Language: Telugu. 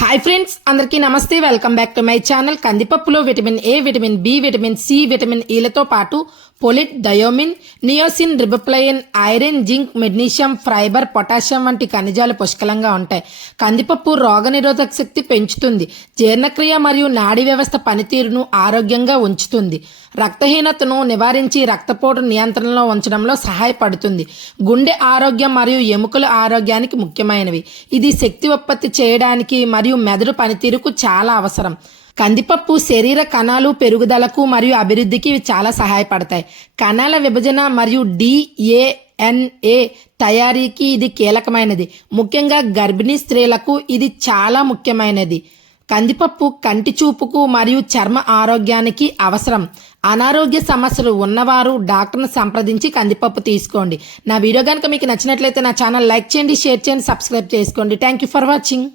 హాయ్ ఫ్రెండ్స్ అందరికీ నమస్తే. Welcome back to my channel కందిపప్పులో vitamin A vitamin B vitamin C vitamin ఈలతో పాటు folate thiamine niacin riboflavin iron zinc magnesium fibre potassium వంటి ఖనిజాలు పుష్కలంగా ఉంటాయి. కందిపప్పు రోగనిరోధక శక్తి పెంచుతుంది. జీర్ణక్రియ మరియు నాడీ వ్యవస్థ పనితీరును ఆరోగ్యంగా ఉంచుతుంది. రక్తహీనతను నివారించి రక్తపోటు నియంత్రణలో ఉంచడంలో సహాయపడుతుంది. గుండె ఆరోగ్యం మరియు ఎముకల ఆరోగ్యానికి ముఖ్యమైనవి. ఇది శక్తి ఉత్పత్తి చేయడానికి మరియు మెదడు పనితీరుకు చాలా అవసరం. కందిపప్పు శరీర కణాలు పెరుగుదలకు మరియు అభివృద్ధికి చాలా సహాయపడతాయి. కణాల విభజన మరియు డిఏఎన్ఏ తయారీకి ఇది కీలకమైనది. ముఖ్యంగా గర్భిణీ స్త్రీలకు ఇది చాలా ముఖ్యమైనది. కందిపప్పు కంటి చూపుకు మరియు చర్మ ఆరోగ్యానికి అవసరం. అనారోగ్య సమస్యలు ఉన్నవారు డాక్టర్ను సంప్రదించి కందిపప్పు తీసుకోండి. నా వీడియో కనుక మీకు నచ్చినట్లయితే నా ఛానల్ లైక్ చేయండి షేర్ చేయండి సబ్స్క్రైబ్ చేసుకోండి. Thank you for watching.